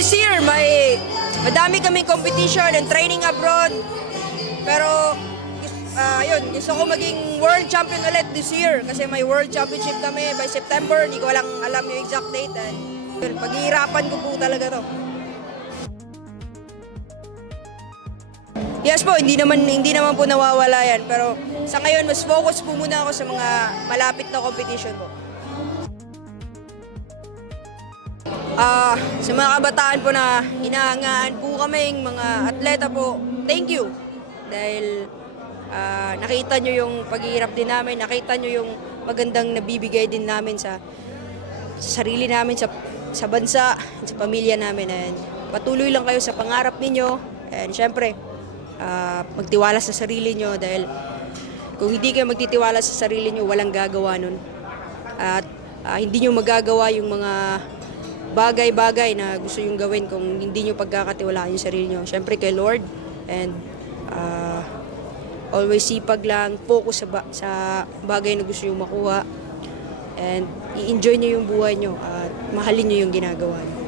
this year, madami kaming competition and training abroad. Pero, yun, gusto ko maging world champion ulit this year kasi may world championship kami by September. Hindi ko alam yung exact date. And paghihirapan ko po talaga to. Yes po, hindi naman po nawawala yan. Pero sa ngayon, mas focus po muna ako sa mga malapit na competition po. Sa mga kabataan po na inahangaan po kaming mga atleta po, thank you. Dahil nakita nyo yung paghihirap din namin, nakita nyo yung magandang nabibigay din namin sa sarili namin, sa bansa, sa pamilya namin. And patuloy lang kayo sa pangarap ninyo. And syempre, magtiwala sa sarili nyo dahil kung hindi kayo magtitiwala sa sarili nyo, walang gagawa nun. At hindi nyo magagawa yung mga bagay-bagay na gusto yung gawin kung hindi nyo pagkakatiwalaan yung sarili nyo. Syempre kay Lord, and always sipag lang, focus sa bagay na gusto nyo makuha, and i-enjoy nyo yung buhay nyo at mahalin nyo yung ginagawa nyo.